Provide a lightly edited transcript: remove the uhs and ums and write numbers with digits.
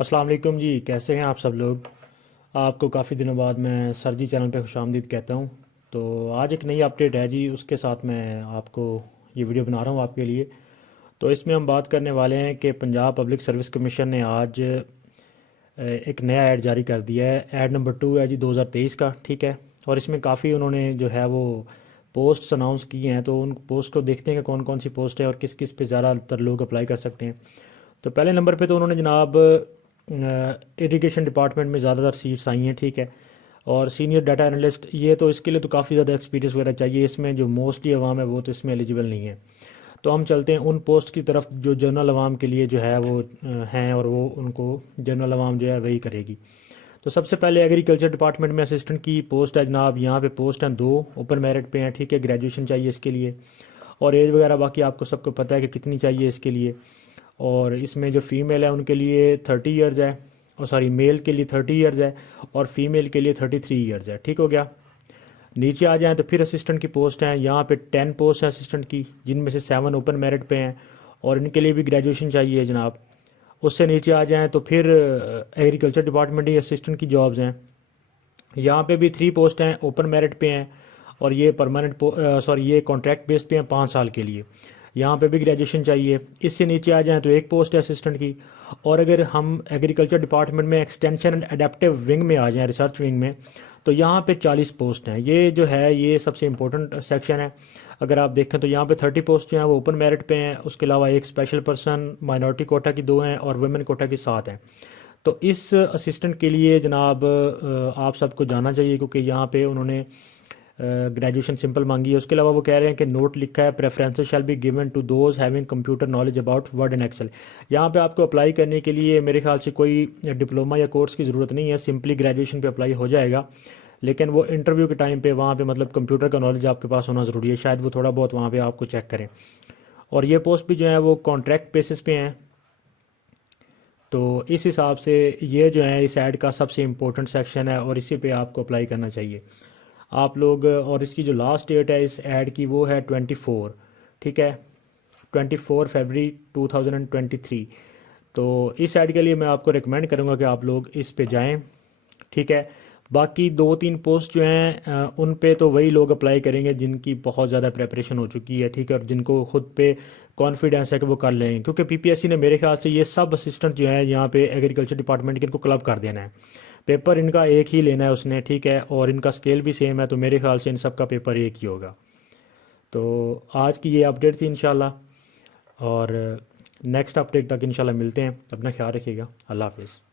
अस्सलाम वालेकुम जी, कैसे हैं आप सब लोग। आपको काफ़ी दिनों बाद मैं सर जी चैनल पे खुशामदीद कहता हूँ। तो आज एक नई अपडेट है जी, उसके साथ मैं आपको ये वीडियो बना रहा हूँ आपके लिए। तो इसमें हम बात करने वाले हैं कि पंजाब पब्लिक सर्विस कमीशन ने आज एक नया ऐड जारी कर दिया है। ऐड नंबर 2 है जी 2023 का, ठीक है। और इसमें काफ़ी उन्होंने जो है वो पोस्ट्स अनाउंस किए हैं, तो उन पोस्ट को देखते हैं कि कौन कौन सी पोस्ट है और किस किस पे ज़्यादातर लोग अप्लाई कर सकते हैं। तो पहले नंबर पे तो उन्होंने जनाब इरिगेशन डिपार्टमेंट में ज़्यादातर सीट्स आई हैं, ठीक है। और सीनियर डाटा एनालिस्ट, ये तो इसके लिए तो काफ़ी ज़्यादा एक्सपीरियंस वगैरह चाहिए। इसमें जो मोस्टली अवाम है वो तो इसमें एलिजिबल नहीं है। तो हम चलते हैं उन पोस्ट की तरफ जो जनरल अवाम के लिए जो है वो हैं, और वो उनको जनरल अवाम जो है वही करेगी। तो सबसे पहले एग्रीकल्चर डिपार्टमेंट में असिस्टेंट की पोस्ट है जनाब। यहाँ पे पोस्ट हैं 2, ओपन मेरिट पे हैं, ठीक है। ग्रेजुएशन चाहिए इसके लिए, और एज वगैरह बाकी आपको सबको पता है कि कितनी चाहिए इसके लिए। और इसमें जो फ़ीमेल है उनके लिए 30 इयर्स है, और सॉरी मेल के लिए 30 इयर्स है, और फीमेल के लिए 33 इयर्स है, ठीक हो गया। नीचे आ जाएं तो फिर असिस्टेंट की पोस्ट हैं। यहाँ पे 10 पोस्ट हैं असिस्टेंट की, जिनमें से 7 ओपन मेरिट पे हैं, और इनके लिए भी ग्रेजुएशन चाहिए जनाब। उससे नीचे आ जाएं तो फिर एग्रीकल्चर डिपार्टमेंट ही असिस्टेंट की जॉब्स हैं। यहाँ पे भी 3 पोस्ट हैं, ओपन मेरिट पे हैं, और ये परमानेंट सॉरी ये कॉन्ट्रैक्ट बेस पे हैं 5 साल के लिए। यहाँ पे भी ग्रेजुएशन चाहिए। इससे नीचे आ जाएं तो एक पोस्ट है असिस्टेंट की। और अगर हम एग्रीकल्चर डिपार्टमेंट में एक्सटेंशन एंड अडेप्टिव विंग में आ जाएं, रिसर्च विंग में, तो यहाँ पे 40 पोस्ट हैं। ये जो है ये सबसे इम्पोर्टेंट सेक्शन है। अगर आप देखें तो यहाँ पे 30 पोस्ट जो हैं वो ओपन मेरिट पे हैं। उसके अलावा एक स्पेशल पर्सन माइनॉरिटी कोटा की 2 हैं, और वुमेन कोटा की 7 हैं। तो इस असिस्टेंट के लिए जनाब आप सबको जाना चाहिए, क्योंकि यहाँ पे उन्होंने ग्रेजुएशन सिंपल मांगी है। उसके अलावा वो कह रहे हैं कि नोट लिखा है, preferences shall be given to those having computer knowledge about Word and Excel. यहाँ पे आपको अप्लाई करने के लिए मेरे ख्याल से कोई डिप्लोमा या कोर्स की ज़रूरत नहीं है, सिंपली ग्रेजुएशन पे अप्लाई हो जाएगा। लेकिन वो इंटरव्यू के टाइम पे वहाँ पे मतलब कंप्यूटर का नॉलेज आपके पास होना ज़रूरी है, शायद वो थोड़ा बहुत वहाँ पे आपको चेक करें। और ये पोस्ट भी जो है वो कॉन्ट्रैक्ट बेसिस पे हैं। तो इस हिसाब से ये जो है इस ऐड का सबसे इम्पोर्टेंट सेक्शन है, और इसी पे आपको अप्लाई करना चाहिए आप लोग। और इसकी जो लास्ट डेट है इस ऐड की वो है 24, ठीक है, 24 फरवरी 2023। तो इस ऐड के लिए मैं आपको रिकमेंड करूँगा कि आप लोग इस पे जाएं, ठीक है। बाकी 2-3 पोस्ट जो हैं उन पे तो वही लोग अप्लाई करेंगे जिनकी बहुत ज़्यादा प्रेपरेशन हो चुकी है, ठीक है, और जिनको खुद पे कॉन्फिडेंस है कि वो कर लेंगे। क्योंकि पीपीएससी ने मेरे ख्याल से ये सब असिस्टेंट जो है यहाँ पे एग्रीकल्चर डिपार्टमेंट के, इनको क्लब कर देना है। पेपर इनका एक ही लेना है उसने, ठीक है, और इनका स्केल भी सेम है, तो मेरे ख्याल से इन सब का पेपर एक ही होगा। तो आज की ये अपडेट थी इंशाल्लाह, और नेक्स्ट अपडेट तक इंशाल्लाह मिलते हैं। अपना ख्याल रखिएगा। अल्लाह हाफिज़।